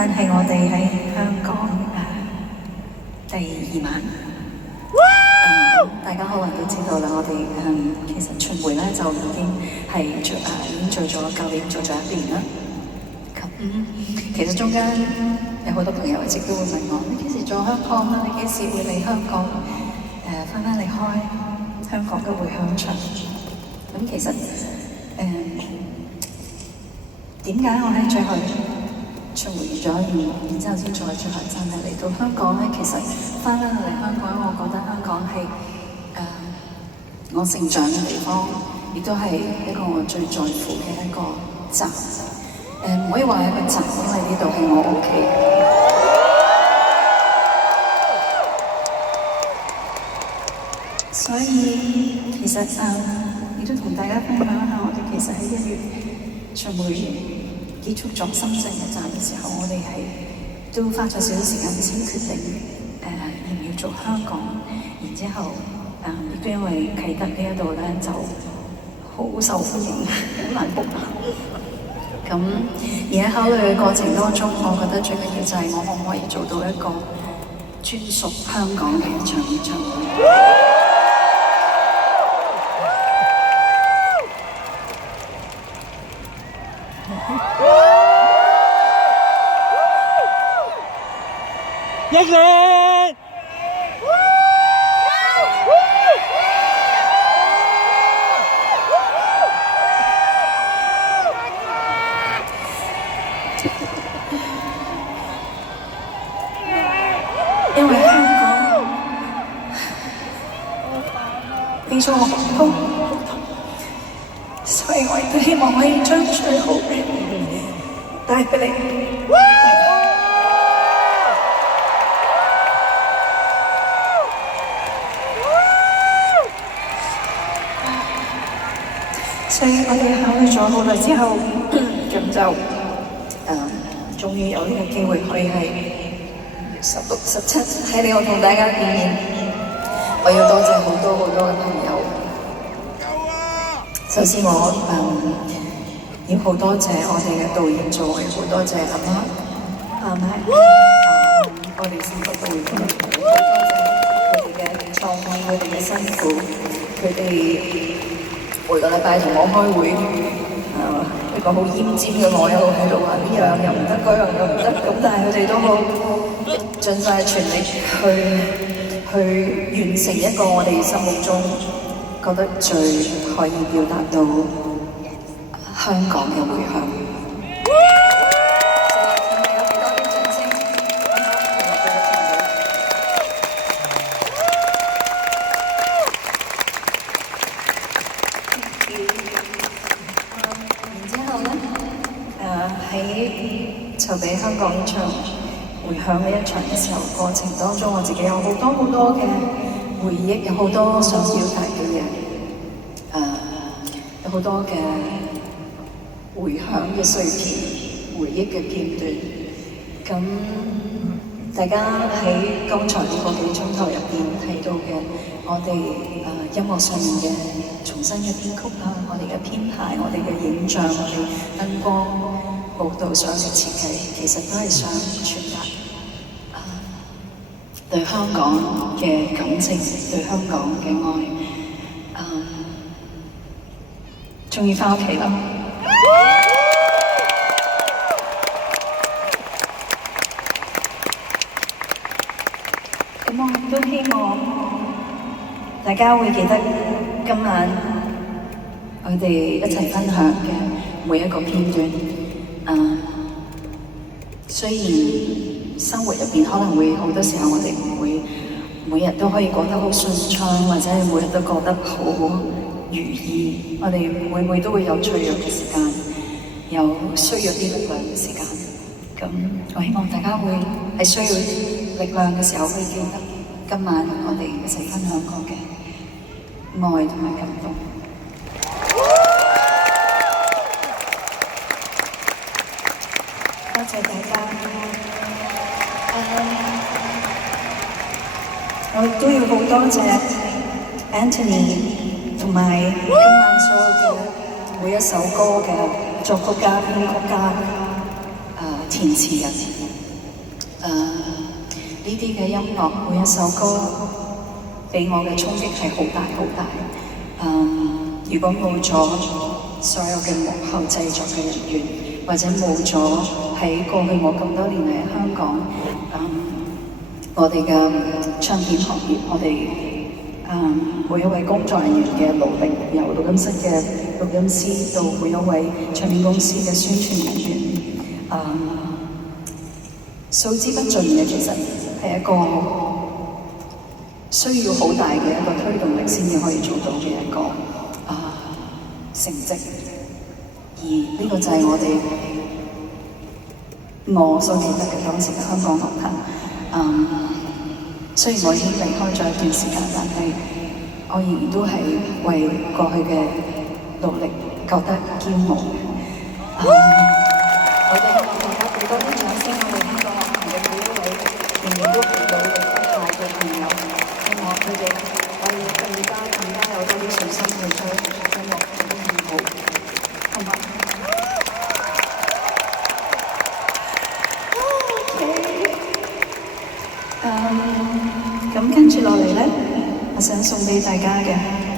晚係我哋喺香港第2晚。大家可能都知道啦，我哋其實巡迴咧就已經係做咗舊年做咗1年啦。其實中間有好多朋友一直都會問我：你幾時做香港啊？你幾時會嚟香港？翻嚟開香港嘅回響場。其實點解我喺最後巡迴咗1年，然之後先再最後真係嚟到香港咧？其實翻嚟香港，我覺得香港係我成長嘅地方，亦都係一個我最在乎嘅一個站。唔可以話係一個站，因為呢度係我屋企。所以其實亦都同大家分享一下，我哋其實喺1月巡迴結束咗深圳嘅站嘅時候，我哋係都花咗少少時間先決定要唔要做香港，然之後亦都因為啟德呢一度咧就好受歡迎，好難 book。而喺考慮嘅過程當中，我覺得最緊要就係我可唔可以做到一個專屬香港嘅一場演唱會。一人！因為香港俾咗我好多，所以我亦都希望可以將最好嘅帶俾你。所以我哋考慮咗好耐之後，咁就終於有呢個機會可以喺16、17喺呢度同大家見面。我要多謝好多好多嘅朋友。首先我要好多謝我哋嘅導演組，好多謝阿媽，我哋3個導演，好多謝佢哋嘅創意，佢哋嘅辛苦，佢哋每個禮拜同我開會，一個好奄尖嘅我一路喺度話呢樣又唔得，嗰樣又唔得，咁但係佢哋都好盡晒全力去完成一個我哋心目中覺得最可以表達到香港嘅回響。喺籌備香港呢場回響嘅一場嘅時候，過程當中我自己有好多好多嘅回憶，有好多想表達嘅嘢，有好多嘅回響嘅碎片、回憶嘅片段。咁大家喺剛才呢個幾鐘頭入邊睇到嘅，我哋音樂上面嘅重新嘅編曲啦，我哋嘅編排，我哋嘅影像，我哋燈光、舞蹈上嘅設計，其實都係想傳達對香港嘅感情，對香港嘅愛。終於返屋企啦！咁我都希望大家會記得今晚我哋一齊分享嘅每一個片段。雖然生活入邊可能會好多時候我哋唔會每日都可以過得好順暢，或者係每日都過得好如意，我哋每都會有脆弱嘅時間，有需要啲力量嘅時間。咁我希望大家會喺需要力量嘅時候可以記得今晚我哋一齊分享過嘅愛同埋感動。多謝大家。我亦都要好多謝 Anthony 同埋今晚所有嘅每一首歌嘅作曲家、編曲家、填詞人。呢啲嘅音樂每一首歌俾我嘅衝擊係好大好大。如果冇咗所有嘅幕後製作嘅人員，或者冇咗喺過去我咁多年嚟香港，我哋嘅唱片行業，我哋每一位工作人員嘅努力，由錄音室嘅錄音師到每一位唱片公司嘅宣傳人員，數之不盡嘅，其實係一個需要好大嘅一個推動力先至可以做到嘅一個成績。而呢個就係我所記得嘅當時嘅香港樂壇。雖然我已經離開咗一段時間，但係我仍然都係為過去嘅努力覺得驕傲。我哋希望大家俾多啲掌聲，我哋香港樂壇嘅每一位仍然都係努力不懈嘅朋友，希望佢哋可以更加有多啲信心去將音樂做得更好，好嗎？咁跟住落嚟咧，我想送俾大家嘅。